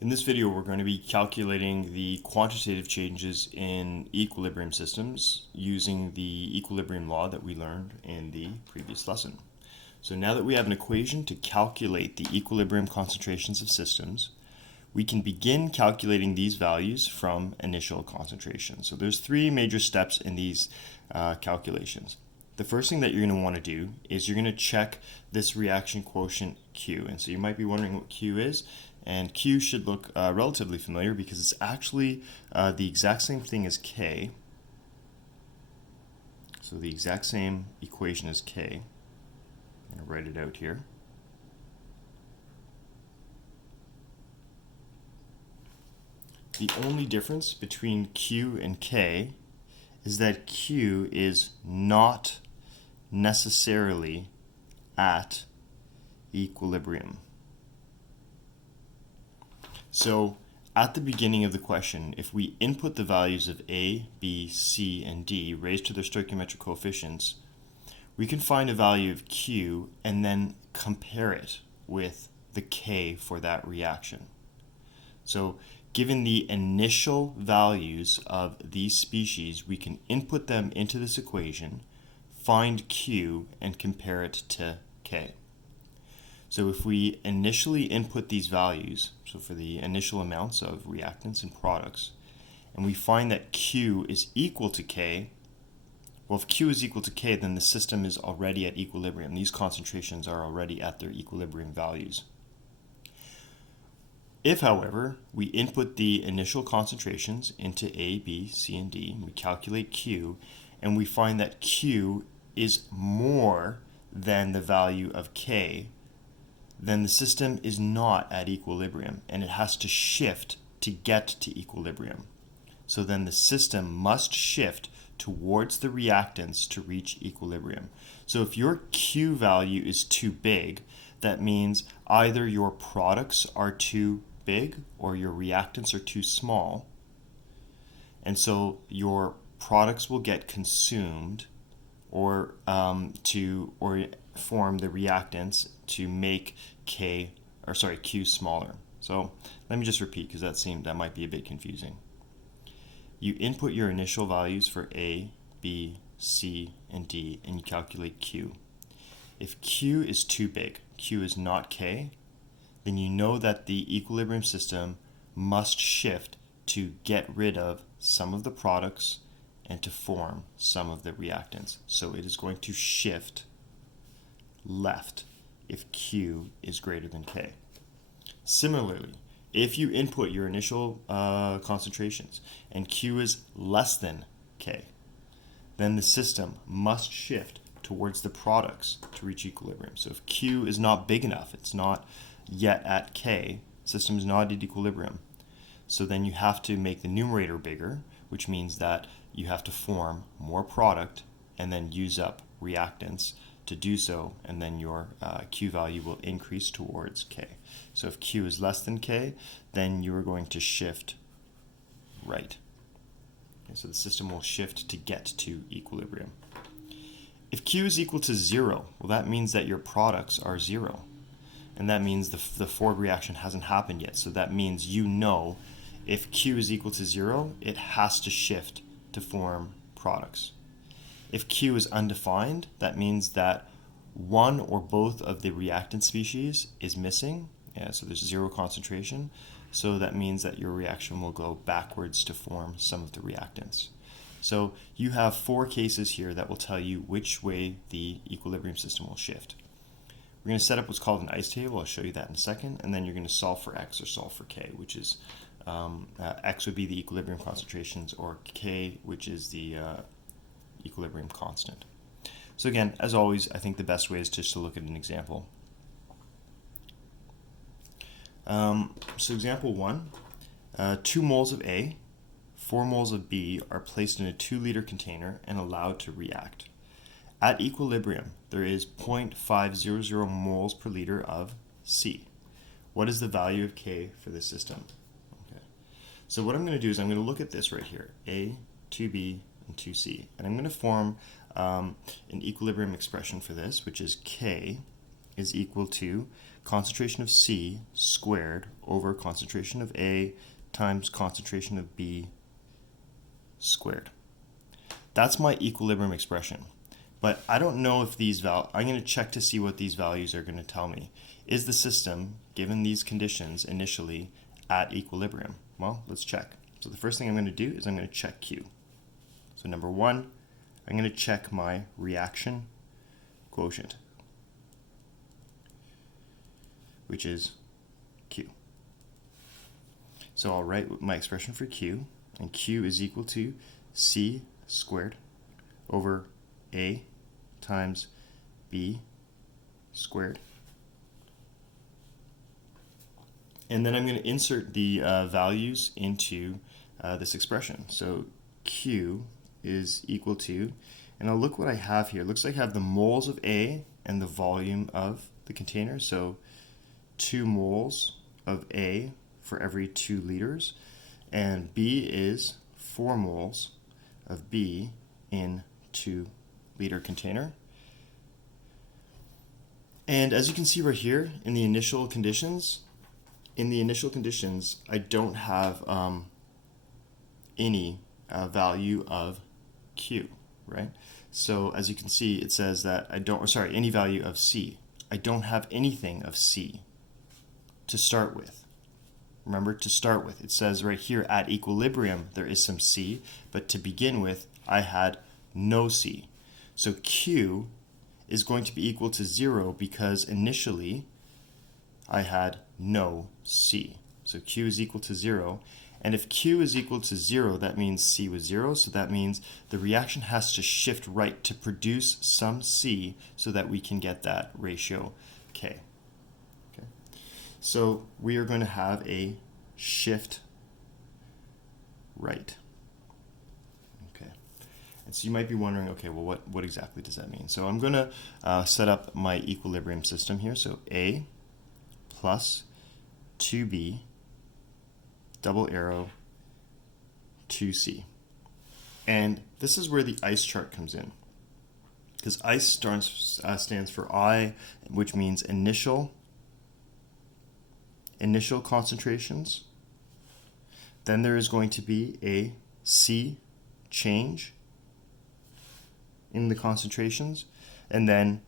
In this video, we're going to be calculating the quantitative changes in equilibrium systems using the equilibrium law that we learned in the previous lesson. So now that we have an equation to calculate the equilibrium concentrations of systems, we can begin calculating these values from initial concentration. So there's three major steps in these calculations. The first thing that you're going to want to do is you're going to check this reaction quotient Q. And so you might be wondering what Q is. And Q should look relatively familiar because it's actually the exact same thing as K. So the exact same equation as K. I'm going to write it out here. The only difference between Q and K is that Q is not necessarily at equilibrium. So at the beginning of the question, if we input the values of A, B, C, and D raised to their stoichiometric coefficients, we can find a value of Q and then compare it with the K for that reaction. So given the initial values of these species, we can input them into this equation, find Q, and compare it to K. So if we initially input these values, so for the initial amounts of reactants and products, and we find that Q is equal to K, well, if Q is equal to K, then the system is already at equilibrium. These concentrations are already at their equilibrium values. If, however, we input the initial concentrations into A, B, C, and D, and we calculate Q, and we find that Q is more than the value of K, then the system is not at equilibrium and it has to shift to get to equilibrium. So then the system must shift towards the reactants to reach equilibrium. So if your Q value is too big, that means either your products are too big or your reactants are too small. And so your products will get consumed or form the reactants to make Q smaller. So let me just repeat because that might be a bit confusing. You input your initial values for A, B, C, and D, and you calculate Q. If Q is too big, Q is not K, then you know that the equilibrium system must shift to get rid of some of the products and to form some of the reactants. So it is going to shift left if Q is greater than K. Similarly, if you input your initial concentrations and Q is less than K, then the system must shift towards the products to reach equilibrium. So if Q is not big enough, it's not yet at K, system is not at equilibrium. So then you have to make the numerator bigger, which means that you have to form more product and then use up reactants to do so, and then your Q value will increase towards K. So if Q is less than K, then you are going to shift right. Okay, so the system will shift to get to equilibrium. If Q is equal to 0, well, that means that your products are 0. And that means the forward reaction hasn't happened yet. So that means you know if Q is equal to 0, it has to shift to form products. If Q is undefined, that means that one or both of the reactant species is missing. So there's 0 concentration. So that means that your reaction will go backwards to form some of the reactants. So you have 4 cases here that will tell you which way the equilibrium system will shift. We're going to set up what's called an ICE table. I'll show you that in a second. And then you're going to solve for X or solve for K, which is X would be the equilibrium concentrations, or K, which is the equilibrium constant. So again, as always, I think the best way is just to look at an example. So example 1, 2 moles of A, 4 moles of B are placed in a 2-liter container and allowed to react. At equilibrium, there is 0.500 moles per liter of C. What is the value of K for this system? Okay. So what I'm going to do is I'm going to look at this right here, A, 2B, and 2C. And I'm going to form an equilibrium expression for this, which is K is equal to concentration of C squared over concentration of A times concentration of B squared. That's my equilibrium expression. But I don't know if these I'm going to check to see what these values are going to tell me. Is the system, given these conditions initially, at equilibrium? Well, let's check. So the first thing I'm going to do is I'm going to check Q. So number one, I'm going to check my reaction quotient, which is Q. So I'll write my expression for Q, and Q is equal to C squared over A times B squared. And then I'm going to insert the values into this expression. So Q is equal to, and I'll look what I have here. It looks like I have the moles of A and the volume of the container. So 2 moles of A for every 2 liters, and B is 4 moles of B in 2-liter container. And as you can see right here, in the initial conditions, I don't have any value of Q, right? So as you can see, it says that any value of C. I don't have anything of C to start with. Remember, to start with, it says right here at equilibrium there is some C, but to begin with I had no C. So Q is going to be equal to 0 because initially I had no C. So Q is equal to 0. And if Q is equal to 0, that means C was 0. So that means the reaction has to shift right to produce some C so that we can get that ratio K. Okay. So we are going to have a shift right. Okay. And so you might be wondering, okay, well, what exactly does that mean? So I'm going to set up my equilibrium system here. So A plus 2B, double arrow, 2C. And this is where the ICE chart comes in, because ICE stands for I, which means initial concentrations. Then there is going to be a C change in the concentrations, and then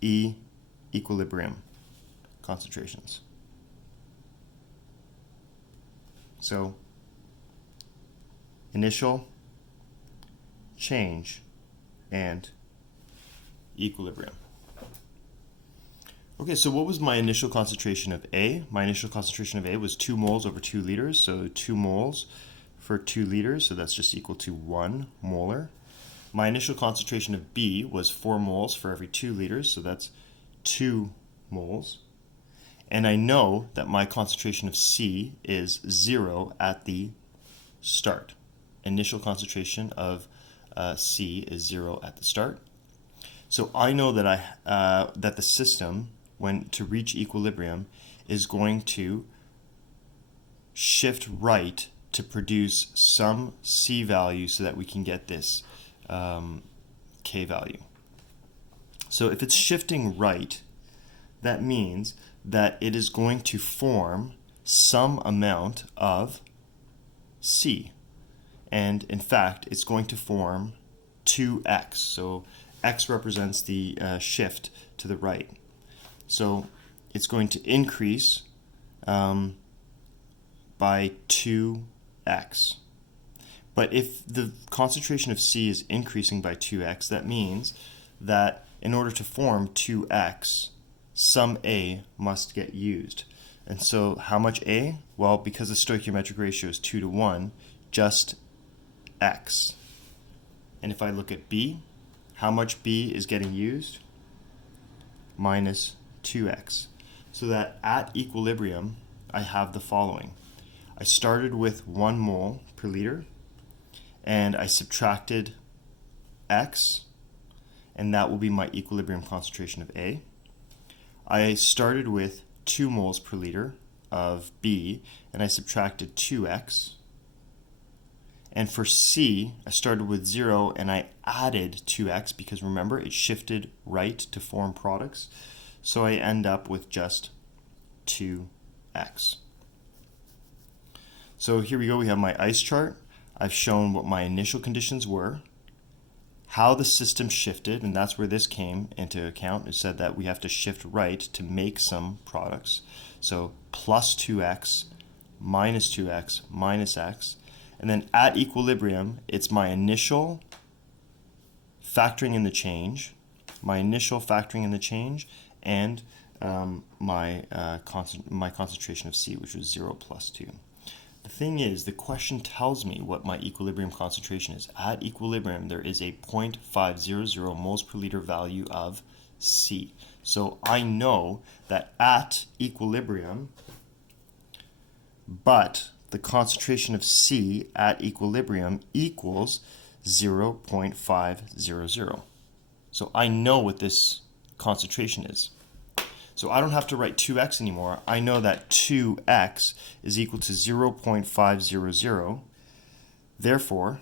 E equilibrium concentrations. So initial, change, and equilibrium. Okay, so what was my initial concentration of A? My initial concentration of A was 2 moles over 2 liters, so 2 moles for 2 liters, so that's just equal to 1 molar. My initial concentration of B was 4 moles for every 2 liters, so that's 2 moles. And I know that my concentration of C is 0 at the start. Initial concentration of C is 0 at the start. So I know that that the system, when to reach equilibrium, is going to shift right to produce some C value so that we can get this K value. So if it's shifting right, that means that it is going to form some amount of C. And in fact, it's going to form 2x. So x represents the shift to the right. So it's going to increase by 2x. But if the concentration of C is increasing by 2x, that means that in order to form 2x, some A must get used. And so how much A? Well, because the stoichiometric ratio is 2 to 1, just x. And if I look at B, how much B is getting used? Minus 2x. So that at equilibrium, I have the following. I started with 1 mole per liter, and I subtracted x, and that will be my equilibrium concentration of A. I started with 2 moles per liter of B, and I subtracted 2x. And for C, I started with 0, and I added 2x, because remember, it shifted right to form products. So I end up with just 2x. So here we go, we have my ice chart. I've shown what my initial conditions were, how the system shifted, and that's where this came into account. It said that we have to shift right to make some products. So plus 2x, minus 2x, minus x. And then at equilibrium, it's my initial factoring in the change, and my concentration of C, which was 0 plus 2. The thing is, the question tells me what my equilibrium concentration is. At equilibrium, there is a 0.500 moles per liter value of C. So I know that at equilibrium, but the concentration of C at equilibrium equals 0.500. So I know what this concentration is. So I don't have to write 2x anymore. I know that 2x is equal to 0.500. Therefore,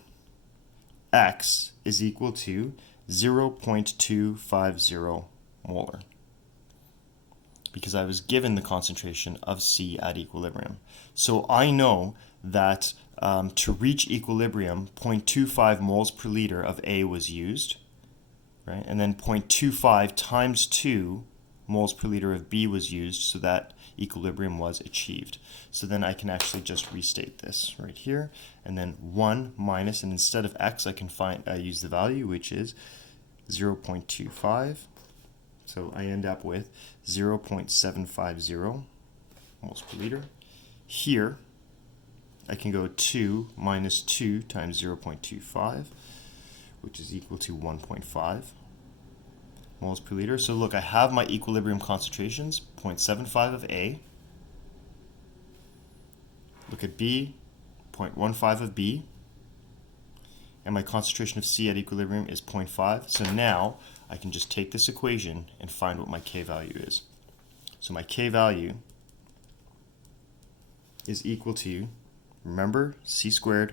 x is equal to 0.250 molar, because I was given the concentration of C at equilibrium. So I know that to reach equilibrium, 0.25 moles per liter of A was used, right? And then 0.25 times 2 moles per liter of B was used, so that equilibrium was achieved. So then I can actually just restate this right here, and then 1 minus, and instead of x, I can use the value, which is 0.25. So I end up with 0.750 moles per liter. Here, I can go 2 minus 2 times 0.25, which is equal to 1.5 moles per liter. So look, I have my equilibrium concentrations, 0.75 of A. Look at B, 0.15 of B. And my concentration of C at equilibrium is 0.5. So now I can just take this equation and find what my K value is. So my K value is equal to, remember, C squared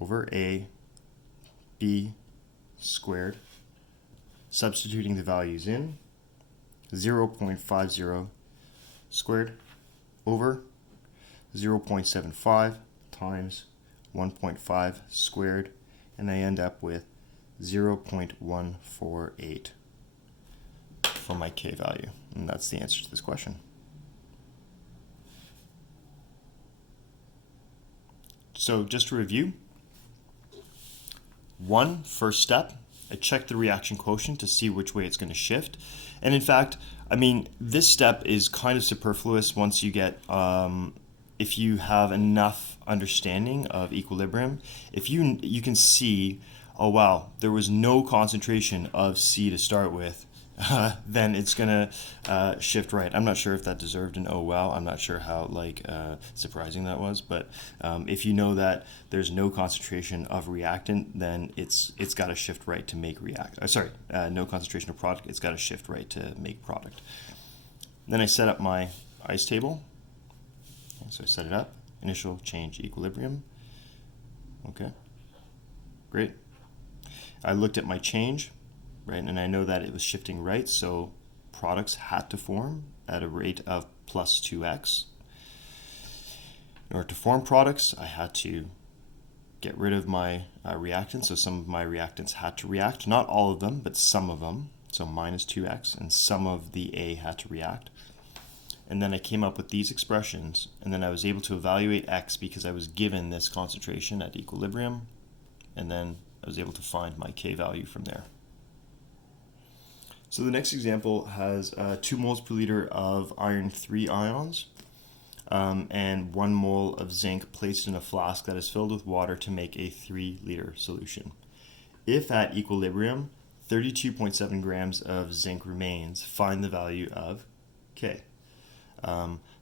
over A, B squared. Substituting the values in, 0.50 squared over 0.75 times 1.5 squared, and I end up with 0.148 for my K value. And that's the answer to this question. So just to review, first step, I check the reaction quotient to see which way it's going to shift. And in fact, I mean, this step is kind of superfluous once you get, if you have enough understanding of equilibrium. If you can see, oh wow, there was no concentration of C to start with, then it's going to shift right. I'm not sure if that deserved an oh wow. I'm not sure how surprising that was, but if you know that there's no concentration of reactant, then it's got to shift right to make no concentration of product, it's got to shift right to make product. Then I set up my ice table. So I set it up, initial, change, equilibrium. Okay, great. I looked at my change, right, and I know that it was shifting right, so products had to form at a rate of plus 2x. In order to form products, I had to get rid of my reactants, so some of my reactants had to react, not all of them, but some of them, so minus 2x, and some of the A had to react. And then I came up with these expressions, and then I was able to evaluate x because I was given this concentration at equilibrium, and then I was able to find my K value from there. So the next example has 2 moles per liter of iron 3 ions and 1 mole of zinc placed in a flask that is filled with water to make a 3-liter solution. If at equilibrium 32.7 grams of zinc remains, find the value of K.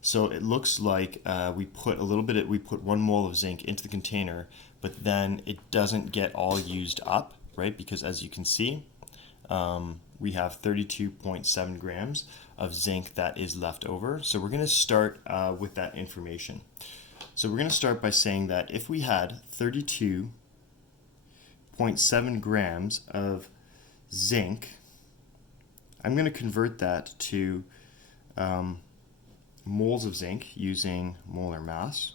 So it looks like we put 1 mole of zinc into the container, but then it doesn't get all used up, right? Because as you can see, we have 32.7 grams of zinc that is left over. So we're going to start with that information. So we're going to start by saying that if we had 32.7 grams of zinc I'm going to convert that to moles of zinc using molar mass.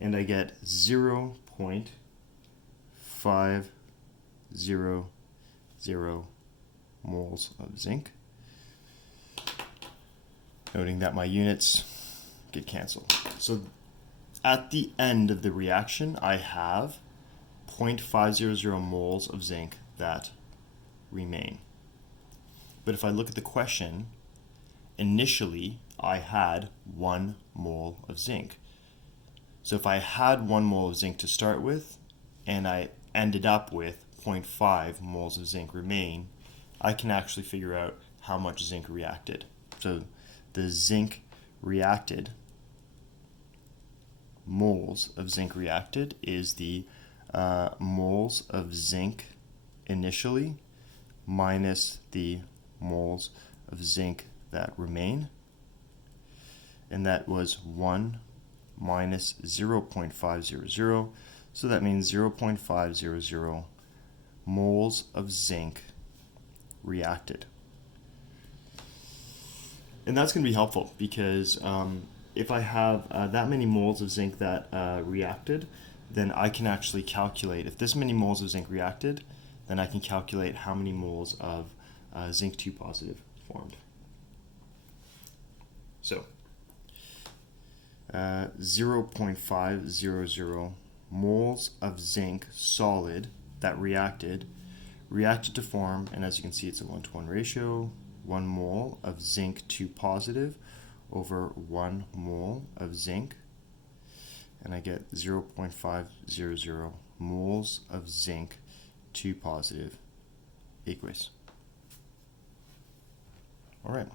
And I get 0.500 moles of zinc. Noting that my units get canceled. So at the end of the reaction, I have 0.500 moles of zinc that remain. But if I look at the question, initially I had 1 mole of zinc. So if I had 1 mole of zinc to start with, and I ended up with 0.5 moles of zinc remain, I can actually figure out how much zinc reacted. So the zinc reacted, moles of zinc reacted, is the moles of zinc initially minus the moles of zinc that remain. And that was 1 minus 0.500, so that means 0.500 moles of zinc reacted. And that's going to be helpful because if I have that many moles of zinc that reacted, then I can actually calculate, if this many moles of zinc reacted, then I can calculate how many moles of zinc 2 positive formed. So 0.500 moles of zinc solid that reacted to form, and as you can see it's a 1-to-1 ratio, 1 mole of zinc 2 positive over 1 mole of zinc, and I get 0.500 moles of zinc 2 positive aqueous. All right.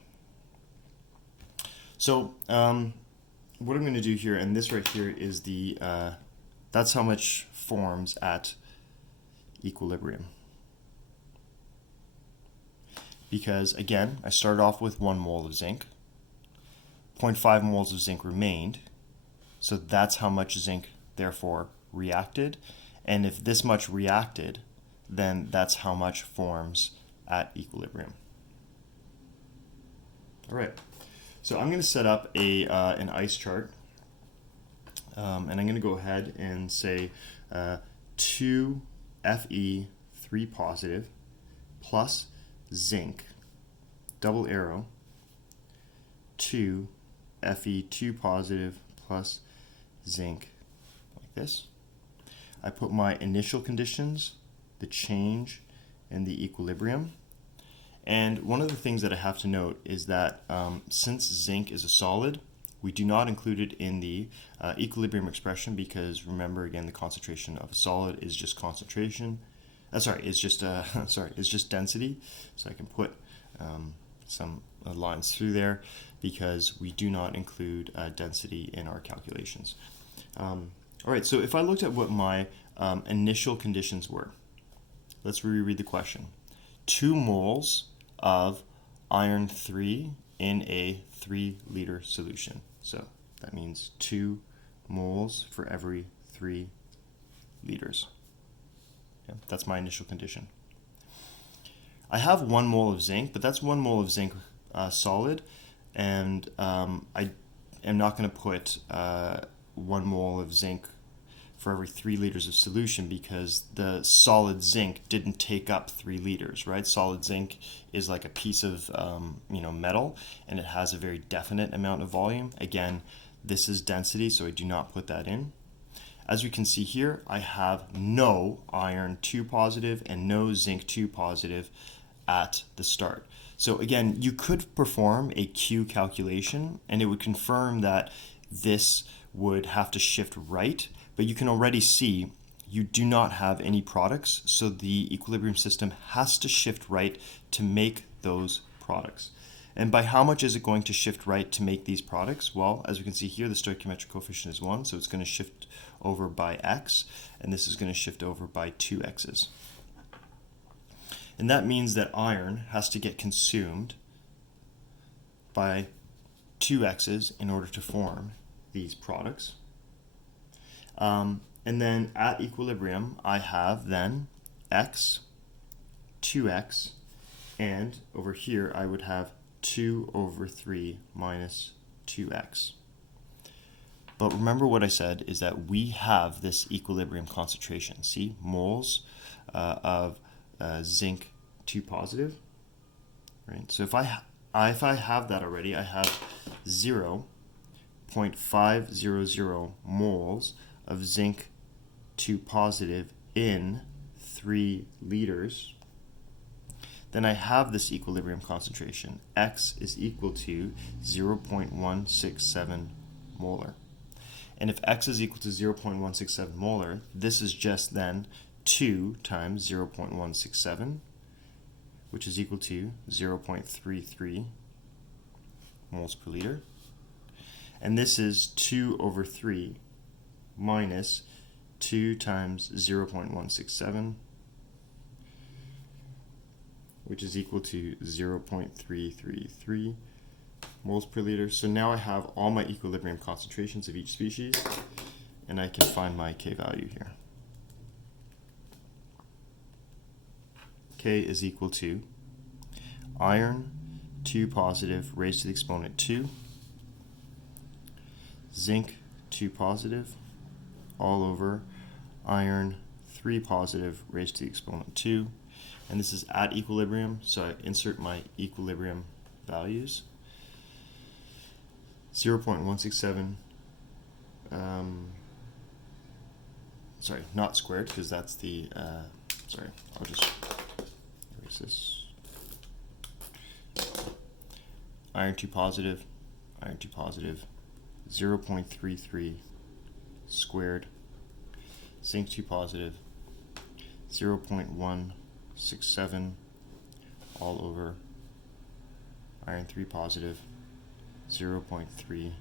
So what I'm going to do here, and this right here is the, that's how much forms at equilibrium. Because again, I started off with 1 mole of zinc, 0.5 moles of zinc remained, so that's how much zinc therefore reacted, and if this much reacted, then that's how much forms at equilibrium. All right, so I'm going to set up an ice chart, and I'm going to go ahead and say 2 Fe 3 positive plus zinc, double arrow, 2 Fe 2 positive plus zinc, like this. I put my initial conditions, the change, and the equilibrium. And one of the things that I have to note is that since zinc is a solid, we do not include it in the equilibrium expression because remember again the concentration of a solid is just concentration. It's just density. So I can put some lines through there because we do not include density in our calculations. All right, so if I looked at what my initial conditions were, let's reread the question. 2 moles of iron 3 in a 3-liter solution. So that means 2 moles for every 3 liters. Okay, that's my initial condition. I have 1 mole of zinc, but that's 1 mole of zinc solid, and I am not going to put 1 mole of zinc for every 3 liters of solution because the solid zinc didn't take up 3 liters, right? Solid zinc is like a piece of metal, and it has a very definite amount of volume. Again, this is density, so I do not put that in. As we can see here, I have no iron 2 positive and no zinc 2 positive at the start. So again, you could perform a Q calculation and it would confirm that this would have to shift right, but you can already see you do not have any products, so the equilibrium system has to shift right to make those products. And by how much is it going to shift right to make these products? Well, as we can see here, the stoichiometric coefficient is 1, so it's going to shift over by x, and this is going to shift over by 2 x's. And that means that iron has to get consumed by 2 x's in order to form these products. And And then at equilibrium, I have then x, 2x, and over here I would have 2 over 3 minus 2x. But remember what I said is that we have this equilibrium concentration. See, moles of zinc 2 positive. Right? So if I have that already, I have 0.500 moles of zinc 2 positive in 3 liters. Then I have this equilibrium concentration. X is equal to 0.167 molar. And if X is equal to 0.167 molar, this is just then 2 times 0.167, which is equal to 0.33 moles per liter. And this is 2 over 3 minus 2 times 0.167, which is equal to 0.333 moles per liter. So now I have all my equilibrium concentrations of each species, and I can find my K value here. K is equal to iron 2 positive raised to the exponent 2, zinc 2 positive, all over iron 3 positive raised to the exponent 2. And this is at equilibrium, so I insert my equilibrium values. 0.167, sorry, not squared, because that's the, sorry, I'll just erase this. Iron 2 positive, 0.33 squared, zinc 2 positive, 0.167 all over iron 3 positive, 0.33,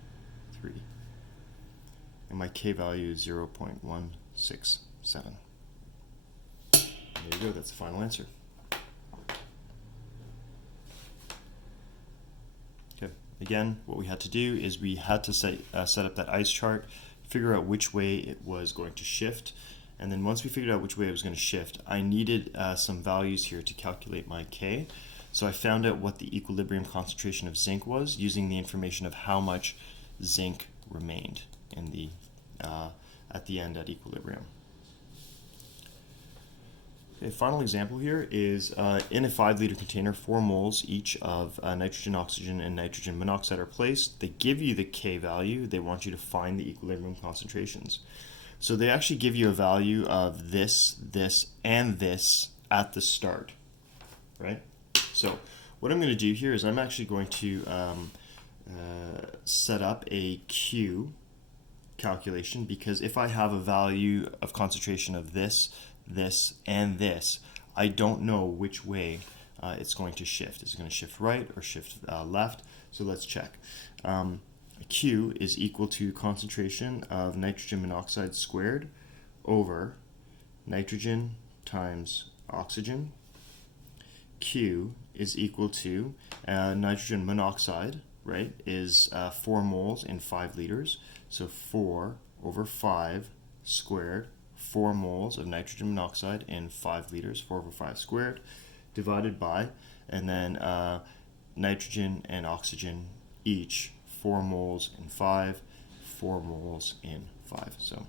and my K value is 0.167. There you go, that's the final answer. Okay, again, what we had to do is we had to set up that ice chart, figure out which way it was going to shift, and then once we figured out which way it was going to shift, I needed some values here to calculate my K. So I found out what the equilibrium concentration of zinc was using the information of how much zinc remained in the at the end at equilibrium. Okay, final example here is in a 5-liter container, 4 moles each of nitrogen, oxygen, and nitrogen monoxide are placed. They give you the K value. They want you to find the equilibrium concentrations. So they actually give you a value of this, and this at the start, right? So what I'm going to do here is I'm actually going to set up a Q calculation, because if I have a value of concentration of this, and this, I don't know which way it's going to shift. Is it going to shift right or shift left? So let's check. Q is equal to concentration of nitrogen monoxide squared over nitrogen times oxygen. Q is equal to nitrogen monoxide, right, is 4 moles in 5 liters. So 4 over 5 squared, 4 moles of nitrogen monoxide in 5 liters, 4 over 5 squared, divided by, and then nitrogen and oxygen each 4 moles in 5, 4 moles in 5. So